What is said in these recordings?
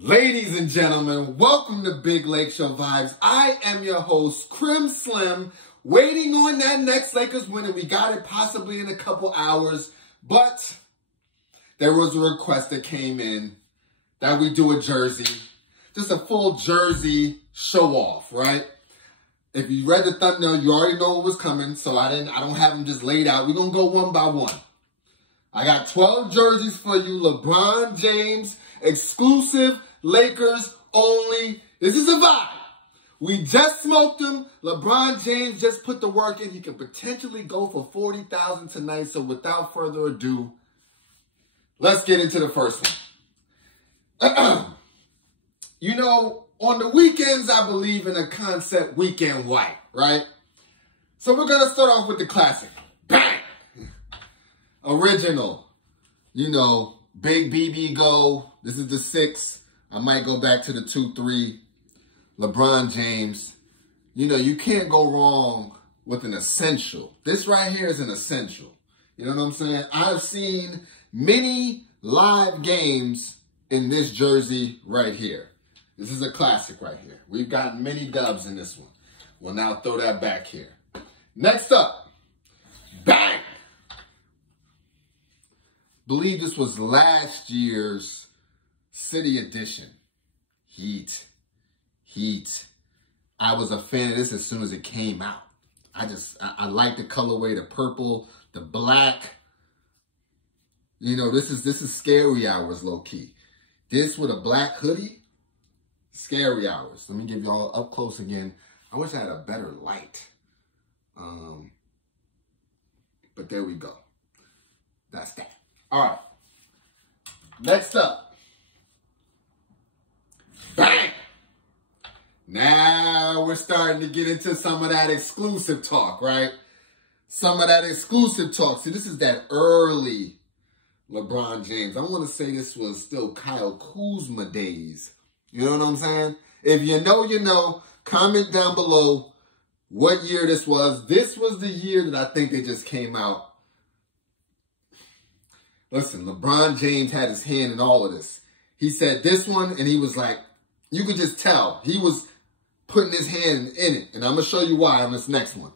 Ladies and gentlemen, welcome to Big Lake Show Vibes. I am your host, Crim Slim, waiting on that next Lakers win, and we got it possibly in a couple hours, but there was a request that came in that we do a jersey, just a full jersey show off, right? If you read the thumbnail, you already know what was coming, so I don't have them just laid out. We're going to go one by one. I got 12 jerseys for you, LeBron James, exclusive, Lakers only. This is a vibe. We just smoked him. LeBron James just put the work in. He can potentially go for $40,000 tonight. So without further ado, let's get into the first one. You know, on the weekends, I believe in a concept weekend white, right? So we're going to start off with the classic. Bang! Original. You know, Big BB go. This is the 6. I might go back to the 2-3. LeBron James. You know, you can't go wrong with an essential. This right here is an essential. You know what I'm saying? I've seen many live games in this jersey right here. This is a classic right here. We've got many dubs in this one. We'll now throw that back here. Next up. Bang! Believe this was last year's City Edition. Heat. I was a fan of this as soon as it came out. I like the colorway, the purple, the black. You know, this is scary hours, low key. This with a black hoodie, scary hours. Let me give y'all up close again. I wish I had a better light. But there we go. That's that. All right. Next up. Bang! Now we're starting to get into some of that exclusive talk, right? Some of that exclusive talk. See, this is that early LeBron James. I want to say this was still Kyle Kuzma days. You know what I'm saying? If you know, you know. Comment down below what year this was. This was the year that I think they just came out. Listen, LeBron James had his hand in all of this. He said this one, and he was like, you could just tell. He was putting his hand in it. And I'm going to show you why on this next one.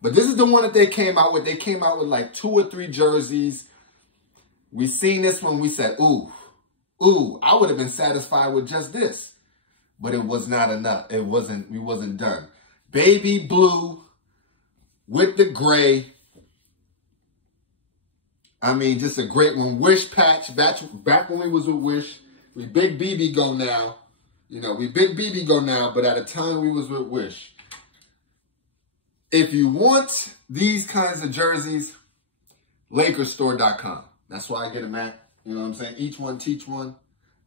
But this is the one that they came out with. They came out with like 2 or 3 jerseys. We seen this one. We said, ooh, I would have been satisfied with just this. But it was not enough. We wasn't done. Baby blue with the gray. I mean, just a great one. Wish patch. Back when we was with Wish. We big BB go now. You know, we big BB go now, but at a time we was with Wish. If you want these kinds of jerseys, LakersStore.com. That's why I get them at. You know what I'm saying? Each one, teach one.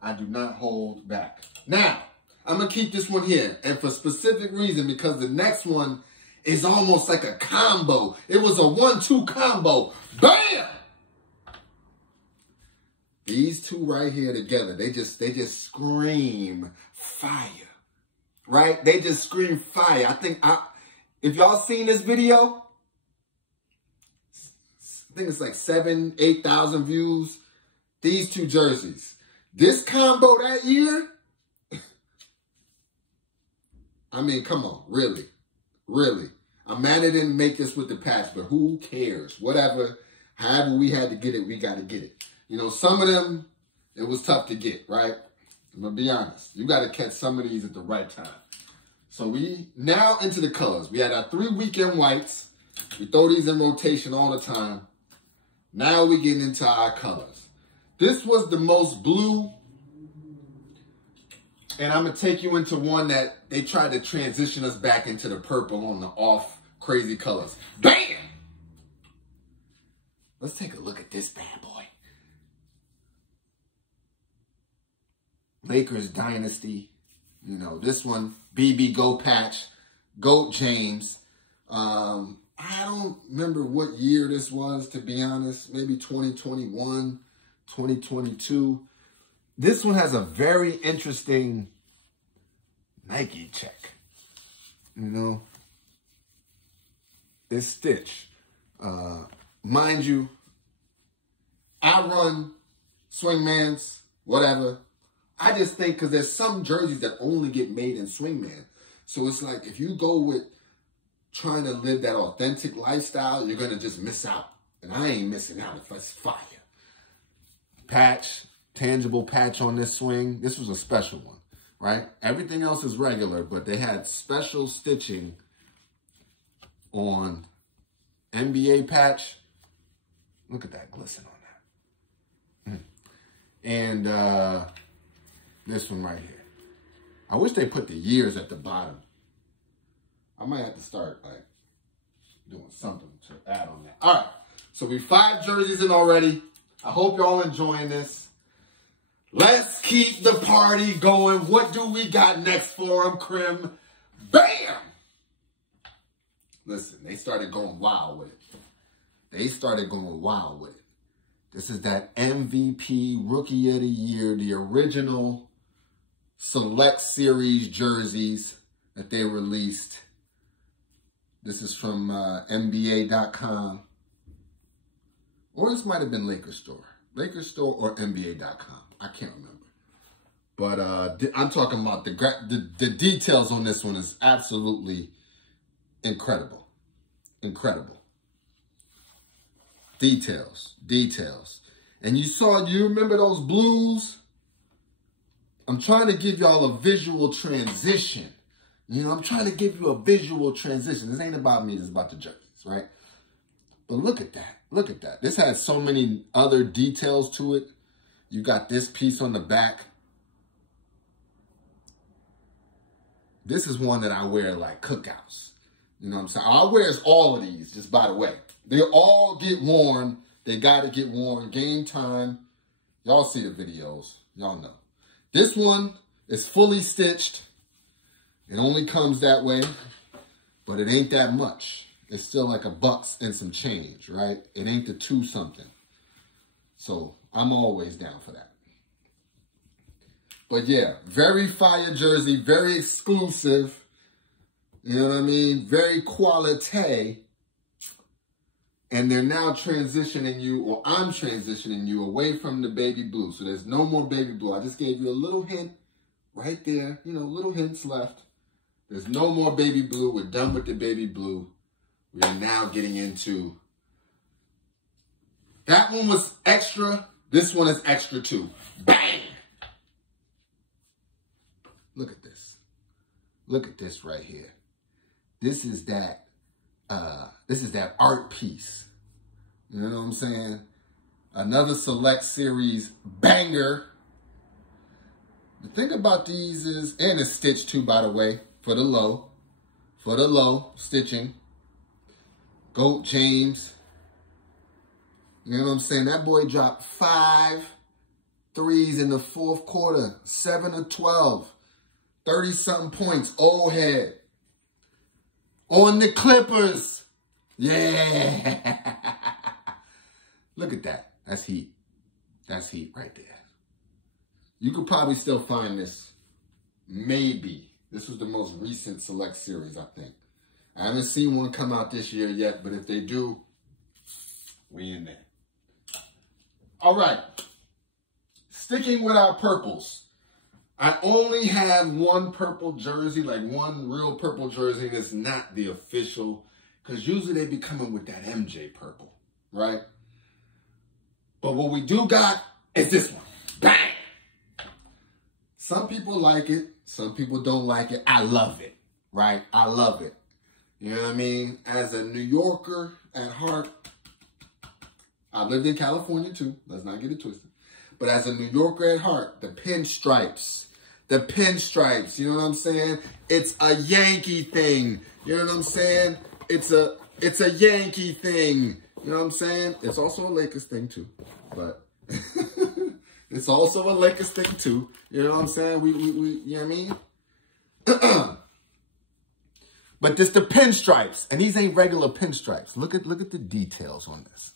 I do not hold back. Now, I'm going to keep this one here. And for specific reason, because the next one is almost like a combo. It was a 1-2 combo. Bam! These two right here together, they just scream fire, right? They just scream fire. I think if y'all seen this video, I think it's like 7,000 to 8,000 views. These two jerseys, this combo that year. I mean, come on, really. I'm mad I didn't make this with the patch, but who cares? Whatever, however we had to get it, we got to get it. You know, some of them, it was tough to get, right? I'm going to be honest. You got to catch some of these at the right time. So we now into the colors. We had our 3 weekend whites. We throw these in rotation all the time. Now we getting into our colors. This was the most blue. And I'm going to take you into one that they tried to transition us back into the purple on the off crazy colors. Bam! Let's take a look at this bad boy. Lakers Dynasty. You know, this one, BB Go Patch, Goat James. I don't remember what year this was, to be honest. Maybe 2021, 2022. This one has a very interesting Nike check. You know, it's Stitch. Mind you, I run swingmans, whatever. I just think because there's some jerseys that only get made in Swingman. So it's like if you go with trying to live that authentic lifestyle, you're going to just miss out. And I ain't missing out if it's fire. Patch, tangible patch on this swing. This was a special one, right? Everything else is regular, but they had special stitching on NBA patch. Look at that glisten on that. And this one right here. I wish they put the years at the bottom. I might have to start like doing something to add on that. All right, so we 5 jerseys in already. I hope y'all enjoying this. Let's keep the party going. What do we got next for them, Crim? Bam! Listen, they started going wild with it. They started going wild with it. This is that MVP Rookie of the Year, the original Select Series jerseys that they released. This is from NBA.com. Or this might have been Lakers Store. Lakers Store or NBA.com. I can't remember. But I'm talking about the details on this one is absolutely incredible. Incredible. Details. And you remember those blues? I'm trying to give y'all a visual transition. You know, I'm trying to give you a visual transition. This ain't about me, it's about the jerseys, right? But look at that. Look at that. This has so many other details to it. You got this piece on the back. This is one that I wear like cookouts. You know what I'm saying? I wear all of these, just by the way. They all get worn. They got to get worn. Game time. Y'all see the videos. Y'all know. This one is fully stitched. It only comes that way, but it ain't that much. It's still like $1 and some change, right? It ain't the 2 something. So I'm always down for that. But yeah, very fire jersey, very exclusive. You know what I mean? Very quality. And they're now transitioning you, or I'm transitioning you away from the baby blue. So there's no more baby blue. I just gave you a little hint right there. You know, little hints left. There's no more baby blue. We're done with the baby blue. We are now getting into... That one was extra. This one is extra too. Bang! Look at this. Look at this right here. This is that art piece. You know what I'm saying? Another Select Series banger. The thing about these is, and it's stitched too, by the way, for the low stitching. Goat James. You know what I'm saying? That boy dropped 5 threes in the 4th quarter. 7 of 12. 30-something points. Old head. On the Clippers. Yeah. Look at that. That's heat. That's heat right there. You could probably still find this. Maybe. This was the most recent Select Series, I think. I haven't seen one come out this year yet, but if they do, we in there. All right. Sticking with our purples. I only have one purple jersey, like one real purple jersey that's not the official, because usually they be coming with that MJ purple, right? But what we do got is this one. Bang! Some people like it. Some people don't like it. I love it, right? I love it. You know what I mean? As a New Yorker at heart, I lived in California too. Let's not get it twisted. But as a New Yorker at heart, the pinstripes, you know what I'm saying? It's a Yankee thing. You know what I'm saying? It's a Yankee thing. You know what I'm saying? It's also a Lakers thing too. But it's also a Lakers thing too. You know what I'm saying? We you know what I mean? But this the pinstripes, and these ain't regular pinstripes. Look at the details on this.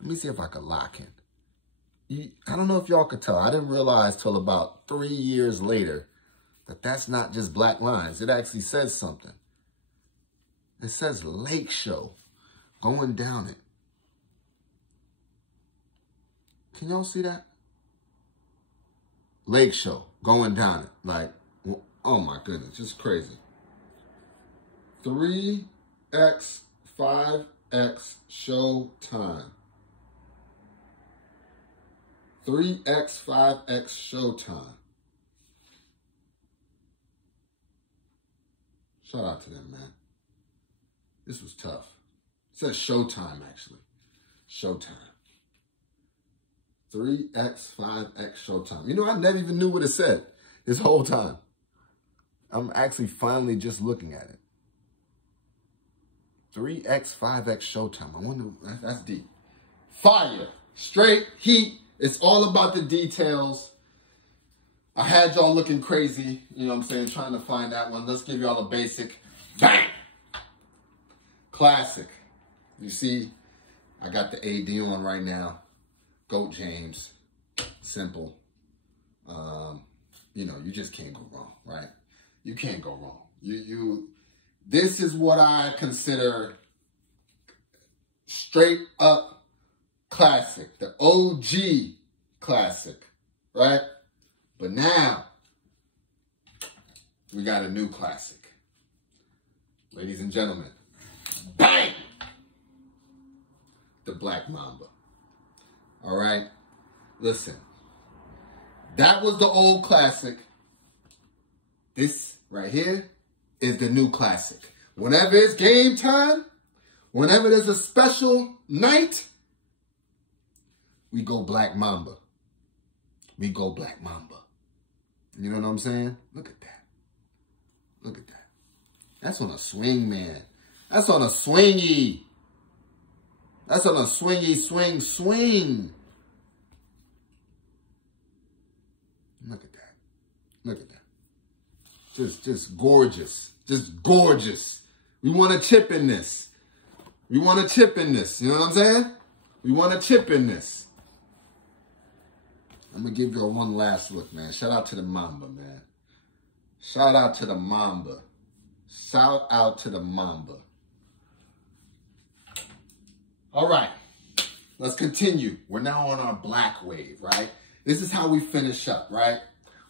Let me see if I can lock in. I don't know if y'all could tell. I didn't realize till about 3 years later that that's not just black lines. It actually says something. It says Lake Show going down it. Can y'all see that? Lake Show, going down it. Like, oh my goodness, just crazy. 3X, 5X Showtime. 3X, 5X Showtime. Shout out to them, man. This was tough. It says Showtime, actually. Showtime. 3X, 5X Showtime. You know, I never even knew what it said this whole time. I'm actually finally just looking at it. 3X, 5X Showtime. I wonder, that's deep. Fire. Straight heat. It's all about the details. I had y'all looking crazy, you know what I'm saying, trying to find that one. Let's give y'all a basic. Bang! Classic. You see, I got the AD on right now. Goat James. Simple. You know, you just can't go wrong, right? You can't go wrong. This is what I consider straight up classic. The OG classic, right? But now, we got a new classic. Ladies and gentlemen, bang! The Black Mamba. All right? Listen, that was the old classic. This right here is the new classic. Whenever it's game time, whenever there's a special night, we go Black Mamba. We go Black Mamba. You know what I'm saying? Look at that. Look at that. That's on a swing, man. That's on a swingy. That's on a swingy, swing. Look at that. Look at that. Just gorgeous. Just gorgeous. We want a chip in this. We want a chip in this. You know what I'm saying? We want a chip in this. I'm going to give y'all one last look, man. Shout out to the Mamba, man. Shout out to the Mamba. Shout out to the Mamba. All right. Let's continue. We're now on our black wave, right? This is how we finish up, right?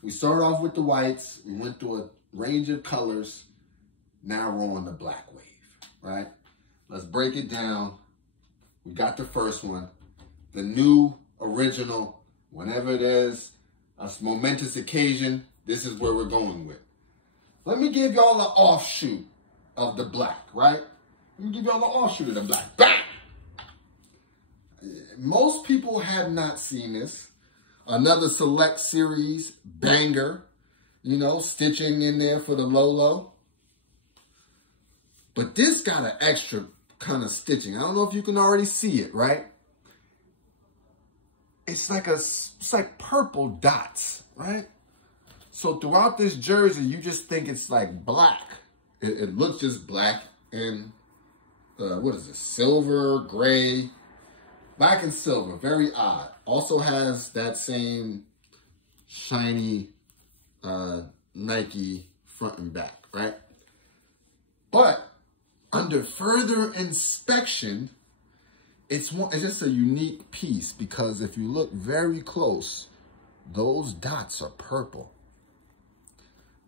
We started off with the whites. We went through a range of colors. Now we're on the black wave, right? Let's break it down. We got the first one. The new original. Whenever there's a momentous occasion, this is where we're going with. Let me give y'all an offshoot of the black, right? Let me give y'all an offshoot of the black. Bang! Most people have not seen this. Another select series banger, you know, stitching in there for the Lolo. But this got an extra kind of stitching. I don't know if you can already see it, right? It's like purple dots, right? So throughout this jersey, you just think it's like black. It looks just black and, what is this? Silver, gray, black and silver, very odd. Also has that same shiny Nike front and back, right? But under further inspection, it's just a unique piece because if you look very close, those dots are purple.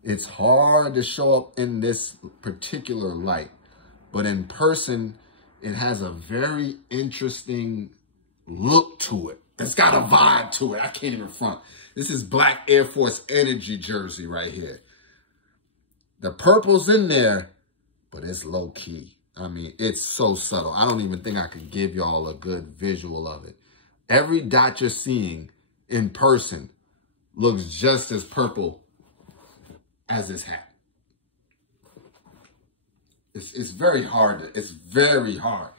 It's hard to show up in this particular light, but in person, it has a very interesting look to it. It's got a vibe to it. I can't even front. This is Black Air Force Energy jersey right here. The purple's in there, but it's low key. I mean, it's so subtle. I don't even think I could give y'all a good visual of it. Every dot you're seeing in person looks just as purple as this hat. It's very hard. It's very hard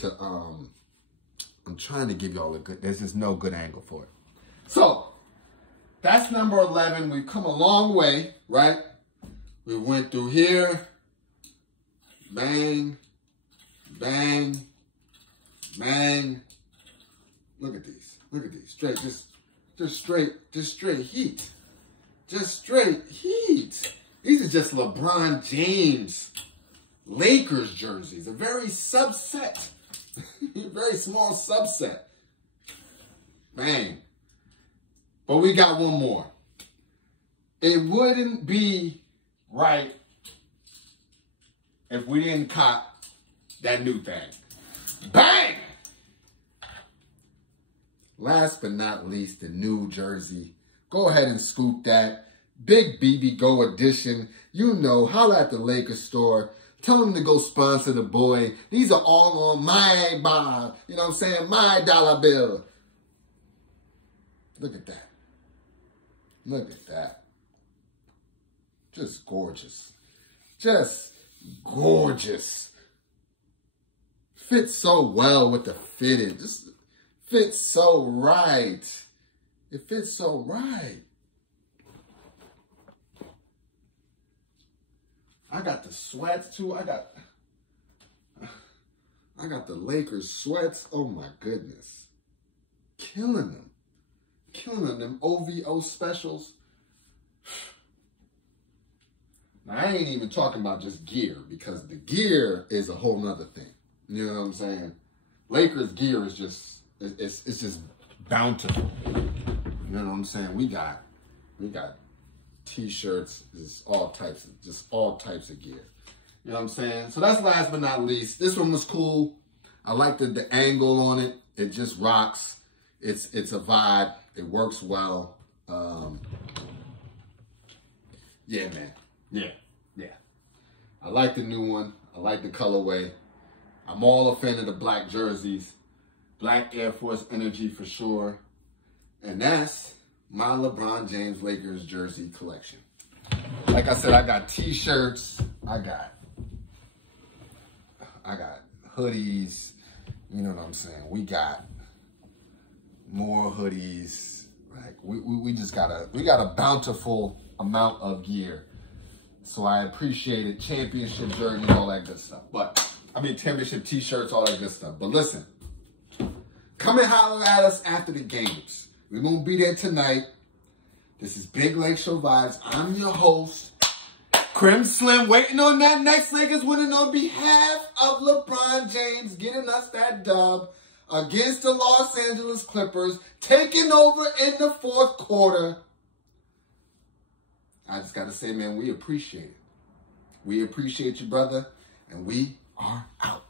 to, I'm trying to give y'all a good, there's just no good angle for it. So, that's number 11. We've come a long way, right? We went through here. Bang, bang, bang. Look at these. Look at these. Straight, just straight heat. Just straight heat. These are just LeBron James Lakers jerseys. A very subset. Very small subset. Bang. But we got one more. it wouldn't be right if we didn't cop that new thing. Bang! Last but not least, the new jersey. Go ahead and scoop that. Big BB Go edition. You know, holla at the Lakers store. Tell them to go sponsor the boy. These are all on my bar. You know what I'm saying? My dollar bill. Look at that. Look at that. Just gorgeous. Just gorgeous. Fits so well with the fitted. Just fits so right. It fits so right. I got the sweats too. I got the Lakers sweats. Oh my goodness. Killing them. Killing them OVO specials. Now, I ain't even talking about just gear, because the gear is a whole nother thing. You know what I'm saying? Lakers gear is just, it's just bountiful. You know what I'm saying? We got t-shirts, just all types of gear. You know what I'm saying? So that's last but not least. This one was cool. I like the angle on it. It just rocks. It's a vibe. It works well. Yeah, man. Yeah. I like the new one. I like the colorway. I'm all a fan of the black jerseys. Black Air Force energy for sure. And that's my LeBron James Lakers jersey collection. Like I said, I got t-shirts. I got hoodies. You know what I'm saying? We got more hoodies. Like we got a bountiful amount of gear. So I appreciate it. Championship jersey, all that good stuff. Championship t-shirts, all that good stuff. But listen, come and holler at us after the games. We won't be there tonight. This is Big Lake Show Vibes. I'm your host, Crim Slim, waiting on that next Lakers winning on behalf of LeBron James, getting us that dub against the Los Angeles Clippers, taking over in the fourth quarter. I just got to say, man, we appreciate it. We appreciate you, brother, and we are out.